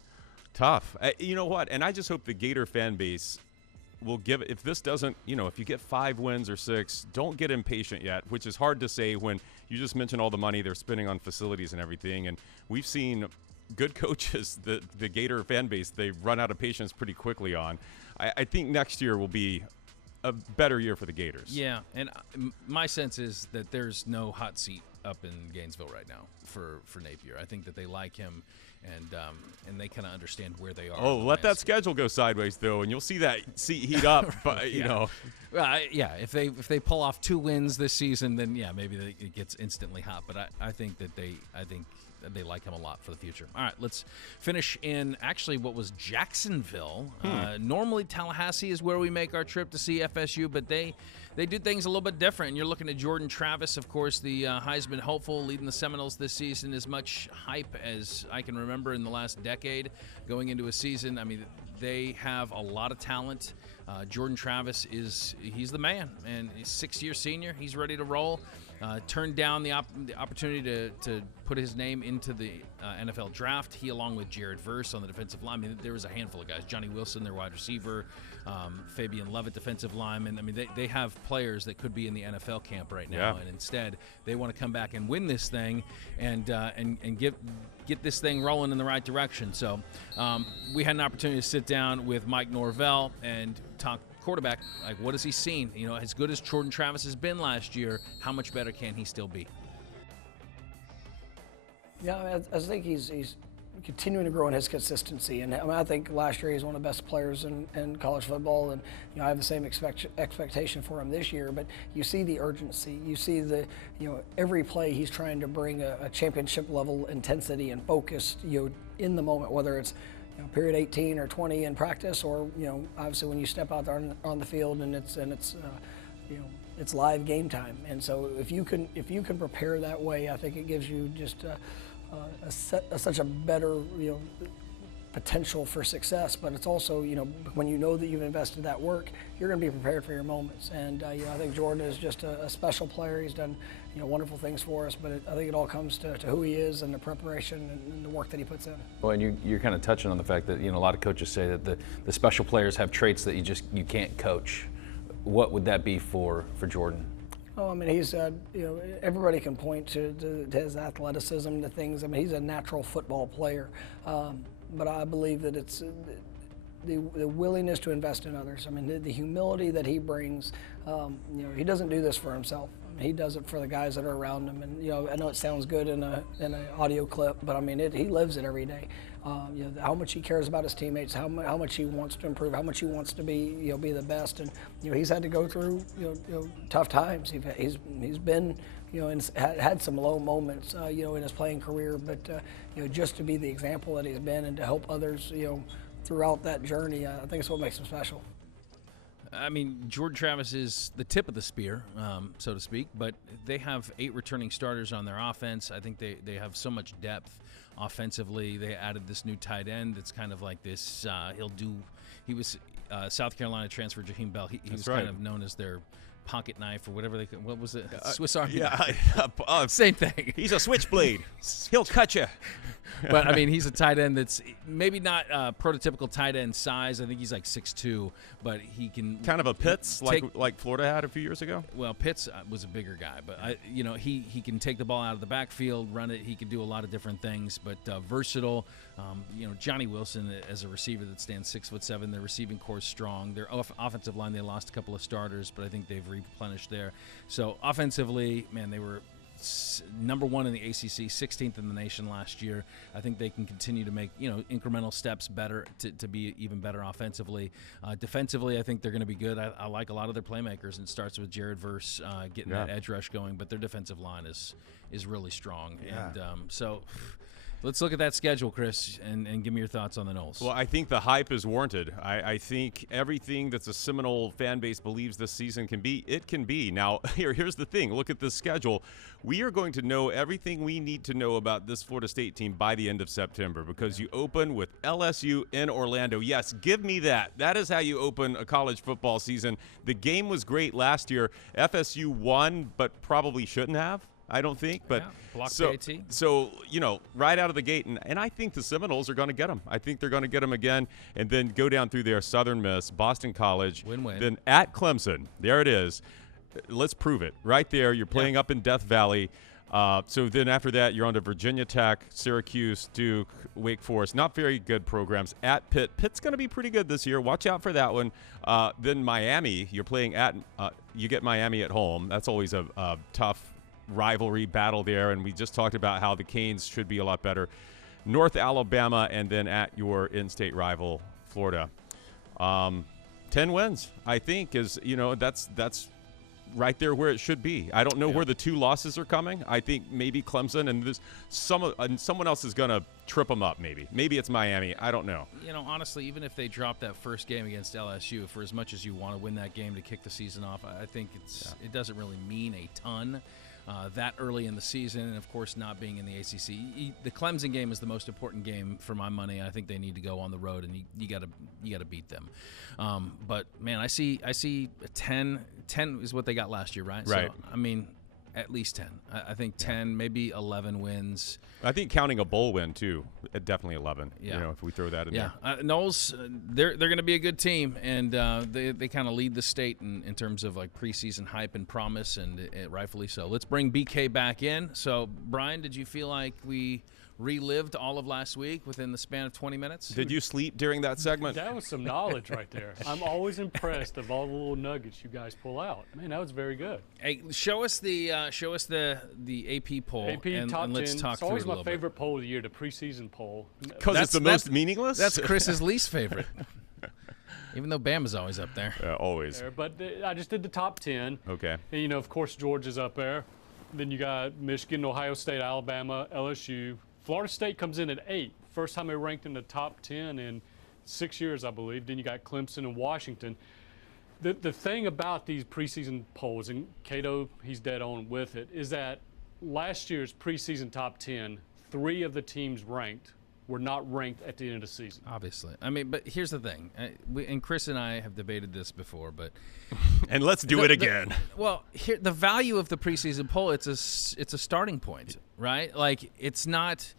tough. You know what? And I just hope the Gator fan base will give it. If this doesn't, if you get 5 wins or 6, don't get impatient yet, which is hard to say when you just mentioned all the money they're spending on facilities and everything. And we've seen good coaches, the Gator fan base, they run out of patience pretty quickly on. I think next year will be a better year for the Gators. Yeah, and my sense is that there's no hot seat up in Gainesville right now for Napier. I think that they like him, and they kind of understand where they are. Oh, let that schedule go sideways though, and you'll see that seat heat up. But you know, yeah. If they pull off 2 wins this season, then yeah, maybe it gets instantly hot. But I think they like him a lot for the future. All right, let's finish in actually what was Jacksonville. Normally Tallahassee is where we make our trip to see FSU, but they do things a little bit different. And you're looking at Jordan Travis, of course, the Heisman hopeful, leading the Seminoles this season. As much hype as I can remember in the last decade going into a season. I mean, they have a lot of talent. Jordan Travis he's the man, and he's 6-year senior. He's ready to roll. Turned down the opportunity to put his name into the NFL draft. He, along with Jared Verse on the defensive line. I mean, there was a handful of guys. Johnny Wilson, their wide receiver. Fabian Levitt, defensive lineman. I mean, they have players that could be in the NFL camp right now, and instead they want to come back and win this thing and get this thing rolling in the right direction. So we had an opportunity to sit down with Mike Norvell and talk quarterback. Like, what has he seen? You know, as good as Jordan Travis has been last year, how much better can he still be? Yeah, I think he's continuing to grow in his consistency, and I think last year he's one of the best players in college football, and I have the same expectation for him this year. But you see the urgency, you see every play he's trying to bring a championship level intensity and focus, in the moment, whether it's period 18 or 20 in practice, or obviously when you step out there on the field and it's live game time. And so if you can prepare that way, I think it gives you just such a better potential for success. But it's also when you know that you've invested that work, you're going to be prepared for your moments. And I think Jordan is just a special player. He's done wonderful things for us, but I think it all comes to who he is and the preparation and the work that he puts in. Well, and you're kind of touching on the fact that a lot of coaches say that the special players have traits that you can't coach. What would that be for Jordan? Oh, I mean, he's everybody can point to his athleticism, to things. I mean, he's a natural football player, but I believe that it's the willingness to invest in others. I mean, the humility that he brings. He doesn't do this for himself. He does it for the guys that are around him. And I know it sounds good in an audio clip, but I mean, he lives it every day. How much he cares about his teammates, how much he wants to improve, how much he wants to be the best. And he's had to go through tough times. He's been and had some low moments in his playing career, but just to be the example that he's been and to help others throughout that journey, I think it's what makes him special. I mean, Jordan Travis is the tip of the spear, so to speak, but they have 8 returning starters on their offense. I think they have so much depth offensively. They added this new tight end that's kind of like this. He was South Carolina transfer, Jaheim Bell. He was kind of known as their pocket knife or whatever what was it? Swiss Army knife. Same thing. He's a switchblade. He'll cut you. But, I mean, he's a tight end that's maybe not prototypical tight end size. I think he's like 6'2", but he can – kind of a Pitts like Florida had a few years ago? Well, Pitts was a bigger guy, but, he can take the ball out of the backfield, run it. He can do a lot of different things, but versatile. Johnny Wilson as a receiver that stands 6'7". Their receiving core is strong. Their offensive line, they lost a couple of starters, but I think they've replenished there. So, offensively, man, they were – number 1 in the ACC, 16th in the nation last year. I think they can continue to make incremental steps better to be even better offensively. Defensively, I think they're going to be good. I like a lot of their playmakers, and it starts with Jared Verse getting that edge rush going. But their defensive line is really strong, and so. Let's look at that schedule, Chris, and give me your thoughts on the Noles. Well, I think the hype is warranted. I think everything that's a Seminole fan base believes this season can be, it can be. Now, here's the thing. Look at this schedule. We are going to know everything we need to know about this Florida State team by the end of September because you open with LSU in Orlando. Yes, give me that. That is how you open a college football season. The game was great last year. FSU won, but probably shouldn't have. I don't think, but so right out of the gate, and I think the Seminoles are going to get them. I think they're going to get them again, and then go down through there: Southern Miss, Boston College, win-win. Then at Clemson. There it is. Let's prove it. Right there, you're playing up in Death Valley. So then after that, you're on to Virginia Tech, Syracuse, Duke, Wake Forest. Not very good programs. At Pitt. Pitt's going to be pretty good this year. Watch out for that one. Then Miami, you're playing at you get Miami at home. That's always a tough rivalry battle there, and we just talked about how the Canes should be a lot better. North Alabama, and then at your in-state rival, Florida. 10 wins, I think, is, that's right there where it should be. I don't know where the 2 losses are coming. I think maybe Clemson, and someone else is going to trip them up maybe. Maybe it's Miami. I don't know. Honestly, even if they drop that first game against LSU, for as much as you want to win that game to kick the season off, I think it doesn't really mean a ton that early in the season, and of course not being in the ACC. The Clemson game is the most important game for my money. I think they need to go on the road, and you got to beat them. But man, I see 10 is what they got last year, right? Right. So, I mean, at least 10. I think 10, maybe 11 wins. I think counting a bowl win too, definitely 11. Yeah. If we throw that in there. Knowles, they're going to be a good team, and they kind of lead the state in terms of like preseason hype and promise, and rightfully so. Let's bring BK back in. So, Brian, did you feel like we relived all of last week within the span of 20 minutes? Did you sleep during that segment? That was some knowledge right there. I'm always impressed of all the little nuggets you guys pull out. Man, that was very good. Hey, show us the AP poll, AP top and let's 10. talk It's through always it a my little favorite poll of the year, the preseason poll. Because it's the most meaningless? That's Chris's least favorite. Even though Bama's always up there. Always. But I just did the top 10. Okay. And, of course, Georgia's up there. Then you got Michigan, Ohio State, Alabama, LSU. Florida State comes in at 8. First time they ranked in the top 10 in 6 years, I believe. Then you got Clemson and Washington. The thing about these preseason polls, and Cato, he's dead on with it, is that last year's preseason top 10, 3 of the teams ranked were not ranked at the end of the season. Obviously. I mean, but here's the thing. And Chris and I have debated this before, but and let's do it again. Here, the value of the preseason poll, it's a starting point, right? Like, it's not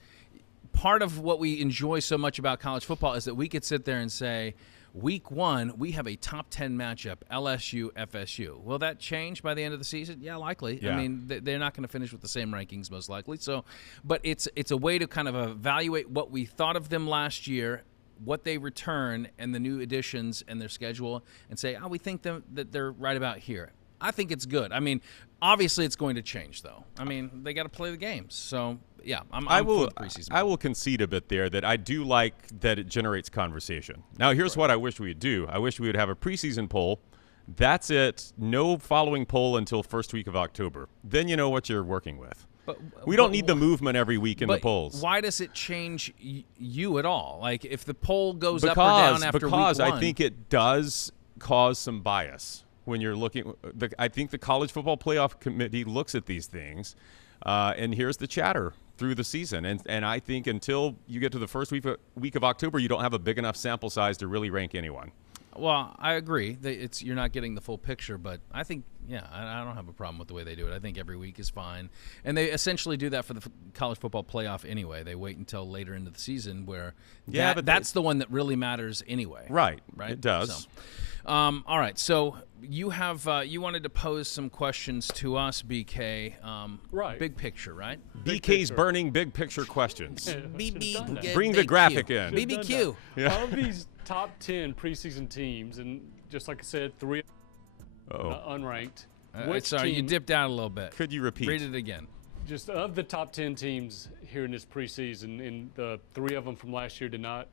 part of what we enjoy so much about college football is that we could sit there and say, Week 1, we have a top 10 matchup, LSU, FSU. Will that change by the end of the season? Yeah, likely. Yeah. I mean, they're not going to finish with the same rankings most likely. So, but it's a way to kind of evaluate what we thought of them last year, what they return, and the new additions and their schedule, and say, we think that they're right about here. I think it's good. I mean, obviously it's going to change, though. I mean, they got to play the games. So, yeah, I'm for the preseason. I will concede a bit there that I do like that it generates conversation. Now, here's what I wish we would do. I wish we would have a preseason poll. That's it. No following poll until first week of October. Then you know what you're working with. We don't need the movement every week in the polls. Why does it change you at all? Like, if the poll goes up or down after week 1? Because I think it does cause some bias when you're looking. I think the College Football Playoff Committee looks at these things, and here's the chatter through the season. And I think until you get to the first week of October, you don't have a big enough sample size to really rank anyone. Well, I agree. You're not getting the full picture, but I think, I don't have a problem with the way they do it. I think every week is fine. And they essentially do that for the college football playoff anyway. They wait until later into the season where that's the one that really matters anyway. Right. It does. So, all right. So you have you wanted to pose some questions to us, BK. Right. Big picture, right? BK's burning big picture questions. BB, bring the graphic in. BBQ. Yeah. Of these top 10 preseason teams, and just like I said, 3 unranked. Sorry, you dipped out a little bit. Could you repeat? Read it again. Just of the top 10 teams here in this preseason, and the 3 of them from last year did not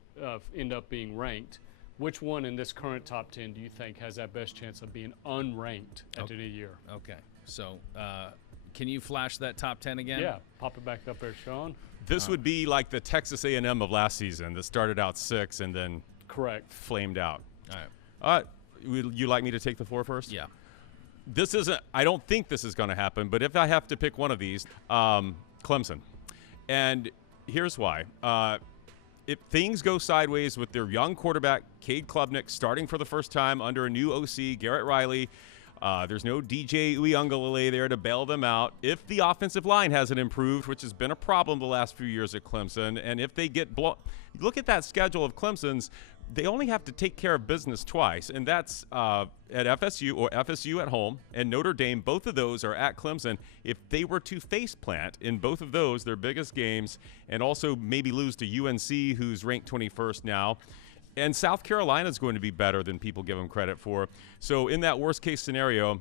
end up being ranked. Which one in this current top 10 do you think has that best chance of being unranked at the end of the year? Okay. So can you flash that top 10 again? Yeah. Pop it back up there, Sean. This would be like the Texas A&M of last season that started out 6 and then flamed out. All right. Would you like me to take the floor first? Yeah. This isn't. I don't think this is going to happen, but if I have to pick one of these, Clemson. And here's why. If things go sideways with their young quarterback, Cade Klubnik, starting for the first time under a new OC, Garrett Riley, there's no DJ Uiagalelei there to bail them out. If the offensive line hasn't improved, which has been a problem the last few years at Clemson, and if they get look at that schedule of Clemson's, they only have to take care of business twice, and that's at FSU or FSU at home, and Notre Dame. Both of those are at Clemson. If they were to face plant in both of those, their biggest games, and also maybe lose to UNC, who's ranked 21st now, and South Carolina is going to be better than people give them credit for. So in that worst-case scenario,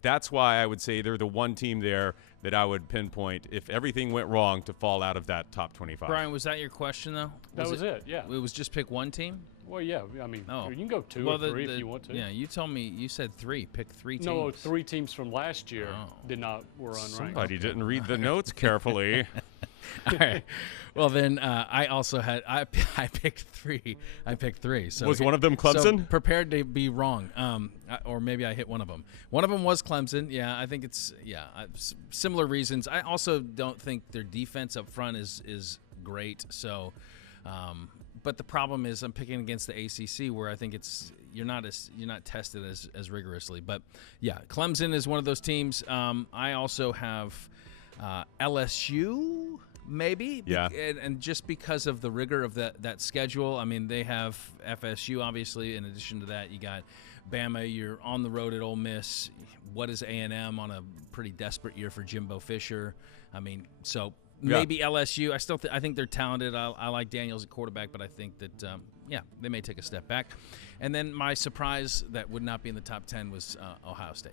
that's why I would say they're the one team there that I would pinpoint if everything went wrong to fall out of that top 25. Brian, was that your question, though? That was it, yeah. It was just pick one team? Well, yeah, I mean, you can go two or three if you want to. Yeah, you told me, you said three. Pick 3 teams. No, 3 teams from last year were unranked. Somebody didn't read the notes carefully. All right. Well, then I also had I picked 3. I picked 3. So was one of them Clemson? So prepared to be wrong, or maybe I hit one of them. One of them was Clemson. Yeah, I think it's similar reasons. I also don't think their defense up front is great. So, but the problem is I'm picking against the ACC, where I think you're not tested as rigorously. But yeah, Clemson is one of those teams. I also have LSU. Maybe, yeah, and just because of the rigor of that schedule. I mean, they have FSU, obviously. In addition to that, you got Bama. You're on the road at Ole Miss. What is A&M on a pretty desperate year for Jimbo Fisher? I mean, so maybe LSU. I think they're talented. I like Daniels at quarterback, but I think that they may take a step back. And then my surprise that would not be in the top 10 was Ohio State.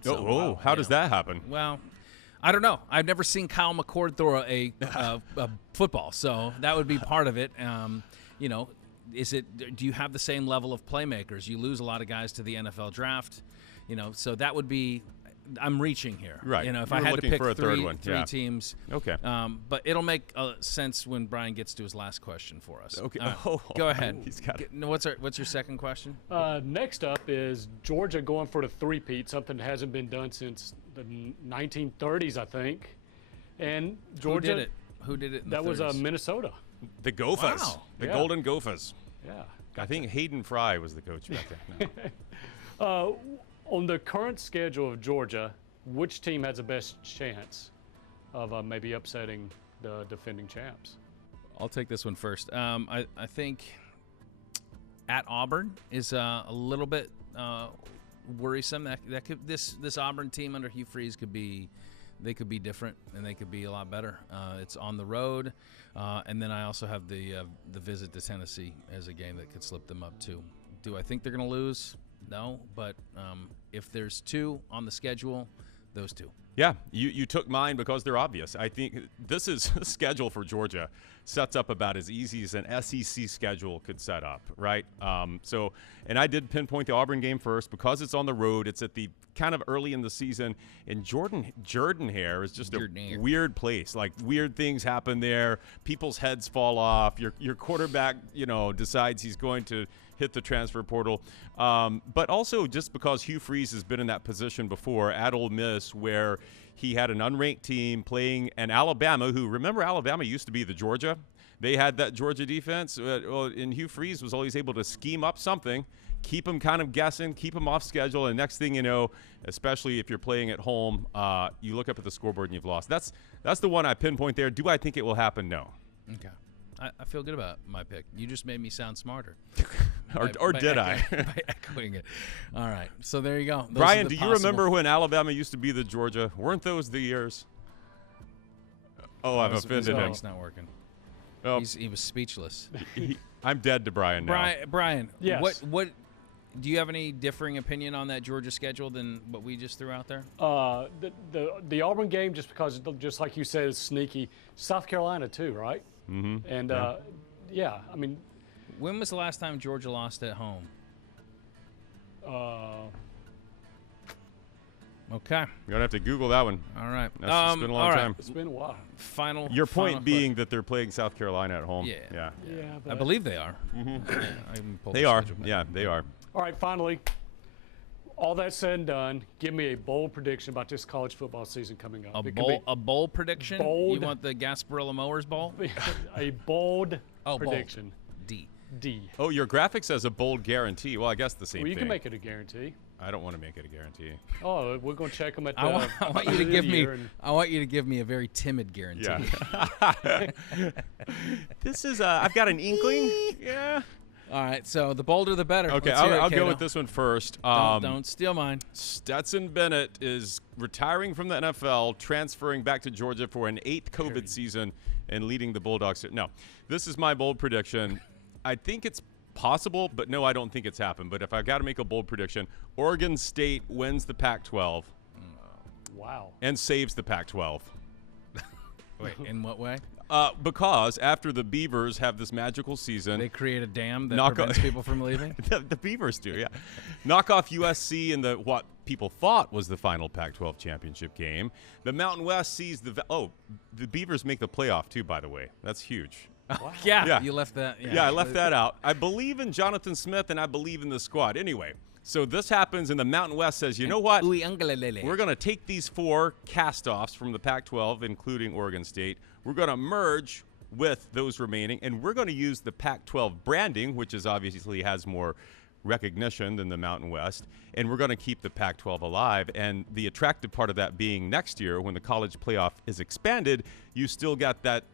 So, how does that happen? Well, I don't know. I've never seen Kyle McCord throw a football, so that would be part of it. Do you have the same level of playmakers? You lose a lot of guys to the NFL draft, so that would be. I'm reaching here, right? If I had to pick three teams, okay. But it'll make sense when Brian gets to his last question for us. Okay, go ahead. He's got it. What's your second question? Next up is Georgia going for the three-peat, something that hasn't been done since the 1930s, I think. And Georgia, Who did it? In that the 30s? was Minnesota. The Gophers, the Golden Gophers. Yeah, I think Hayden Fry was the coach back then. No. On the current schedule of Georgia, which team has the best chance of maybe upsetting the defending champs? I'll take this one first. I think at Auburn is a little bit worrisome. That could this Auburn team under Hugh Freeze could be different, and they could be a lot better. It's on the road, and then I also have the visit to Tennessee as a game that could slip them up too. Do I think they're going to lose? No, but if there's 2 on the schedule, those 2. Yeah, you took mine because they're obvious. I think this is a schedule for Georgia sets up about as easy as an SEC schedule could set up, right? And I did pinpoint the Auburn game first because it's on the road. It's at the kind of early in the season, and Jordan-Hare is just a weird place. Like, weird things happen there. People's heads fall off. Your quarterback, decides he's going to hit the transfer portal. But also just because Hugh Freeze has been in that position before at Ole Miss, where he had an unranked team playing an Alabama who, remember, Alabama used to be the Georgia. They had that Georgia defense, and Hugh Freeze was always able to scheme up something, keep them kind of guessing, keep them off schedule, and next thing you know, especially if you're playing at home, you look up at the scoreboard and you've lost. That's the one I pinpoint there. Do I think it will happen? No. Okay. I feel good about my pick. You just made me sound smarter. or did I? By echoing it. All right. So there you go. Brian, do you remember when Alabama used to be the Georgia? Weren't those the years? Oh, I've offended him. It's not working. Oh. He was speechless. I'm dead to Brian now. Brian, yes. What do you have any differing opinion on that Georgia schedule than what we just threw out there? The Auburn game, just like you said, is sneaky. South Carolina too, right? Mm-hmm. And I mean, when was the last time Georgia lost at home? Okay. You're gonna have to Google that one. All right. That's been a long time. It's been a while. Your point being that they're playing South Carolina at home. Yeah. But I believe they are. Mm-hmm. They are. Yeah, they are. All right. Finally, all that said and done, give me a bold prediction about this college football season coming up. A bold prediction? Bold. You want the Gasparilla Mowers Bowl? A bold prediction. Bold. D. Oh, your graphic says a bold guarantee. Well, I guess the same thing. thing. You can make it a guarantee. I don't want to make it a guarantee. Oh, we're going to check them at the I want you to give me a very timid guarantee. Yeah. This is I've got an inkling. Yeah. All right, so the bolder the better. Okay, I'll go with this one first. Don't steal mine. Stetson Bennett is retiring from the NFL, transferring back to Georgia for an 8th COVID season, and leading the Bulldogs. No, this is my bold prediction. I think it's possible, but no, I don't think it's happened. But if I've got to make a bold prediction, Oregon State wins the Pac-12. Wow. and saves the Pac-12. Wait, in what way? Because after the Beavers have this magical season, They create a dam that Knock prevents off- people from leaving? the Beavers do, yeah. Knock off USC in what people thought was the final Pac-12 championship game. The Mountain West sees the Beavers make the playoff too, by the way. That's huge. Yeah, Yeah. you left that. Yeah, I left that out. I believe in Jonathan Smith, and I believe in the squad. Anyway, so this happens, and the Mountain West says, you know what? We're going to take these 4 cast-offs from the Pac-12, including Oregon State. We're going to merge with those remaining, and we're going to use the Pac-12 branding, which is obviously has more recognition than the Mountain West, and we're going to keep the Pac-12 alive. And the attractive part of that being next year, when the college playoff is expanded, you still got that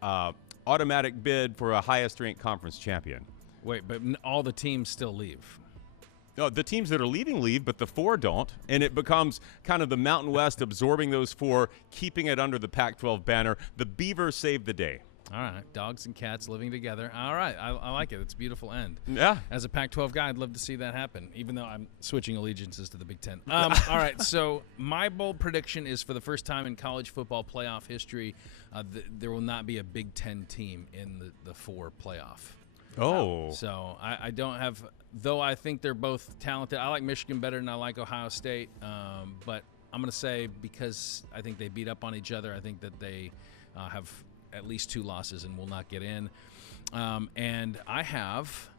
automatic bid for a highest-ranked conference champion. Wait, but all the teams still leave. No, the teams that are leaving leave, but the 4 don't, and it becomes kind of the Mountain West absorbing those 4, keeping it under the Pac-12 banner. The Beavers saved the day. All right, dogs and cats living together. All right, I like it. It's a beautiful end. Yeah. As a Pac-12 guy, I'd love to see that happen, even though I'm switching allegiances to the Big Ten. All right, so my bold prediction is for the first time in college football playoff history, there will not be a Big Ten team in the 4 playoff. Oh. So I don't have, though I think they're both talented. I like Michigan better than I like Ohio State, but I'm going to say because I think they beat up on each other, I think that they have at least 2 losses and will not get in. And I have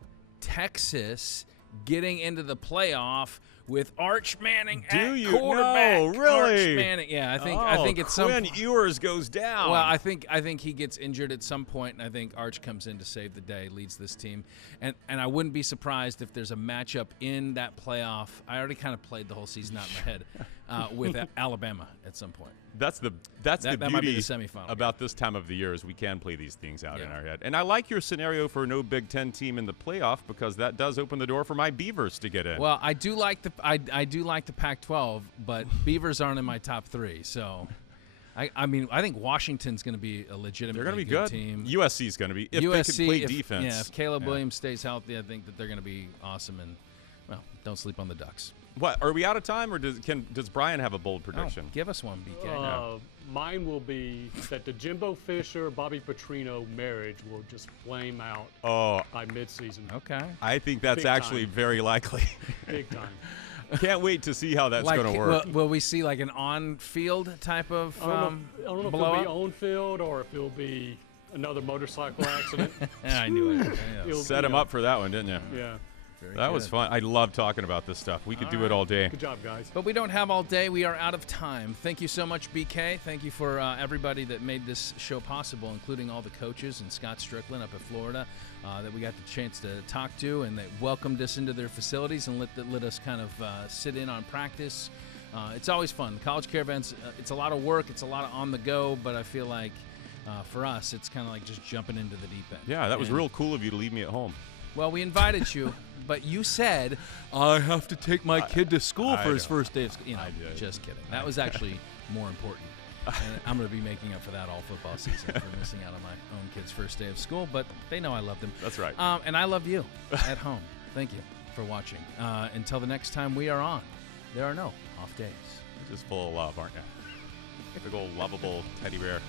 Texas getting into the playoff with Arch Manning at quarterback. No, really? Arch Manning. Yeah, I think it's some. Quinn Ewers goes down. Well, I think he gets injured at some point, and I think Arch comes in to save the day, leads this team, and I wouldn't be surprised if there's a matchup in that playoff. I already kind of played the whole season out in my head with Alabama at some point. That's the That might be beauty the semifinal about this time of the year is we can play these things out in our head. And I like your scenario for no Big Ten team in the playoff because that does open the door for my Beavers to get in. Well, I do like the Pac-12, but Beavers aren't in my top 3. So, I mean, I think Washington's going to be a legitimately they're going to be good good. team. USC's going to be if USC, they can play defense. Yeah, if Caleb Williams stays healthy, I think that they're going to be awesome. And well, don't sleep on the Ducks. What, are we out of time, or does Brian have a bold prediction? Oh, give us one, BK. Mine will be that the Jimbo Fisher-Bobby Petrino marriage will just flame out by midseason. Okay. I think that's Big actually time. very likely. Big time. Can't wait to see how that's going to work. Will we see like an on-field type of I don't know if it'll blow-up? be on field or if it'll be another motorcycle accident. I knew it. Yeah. Set him up for that one, didn't you? Yeah. That was fun. I love talking about this stuff. We could do it all day. Good job, guys. But we don't have all day. We are out of time. Thank you so much, BK. Thank you for everybody that made this show possible, including all the coaches and Scott Strickland up at Florida that we got the chance to talk to and that welcomed us into their facilities and let us kind of sit in on practice. It's always fun. College Caravans, it's a lot of work. It's a lot of on the go, but I feel like for us, it's kind of like just jumping into the deep end. Yeah, that was real cool of you to leave me at home. Well, we invited you, but you said, I have to take my kid to school for his first day of school. You know, just kidding. That was actually more important. And I'm going to be making up for that all football season for missing out on my own kid's first day of school, but they know I love them. That's right. And I love you at home. Thank you for watching. Until the next time we are on, there are no off days. You're just full of love, aren't you? Big old lovable teddy bear.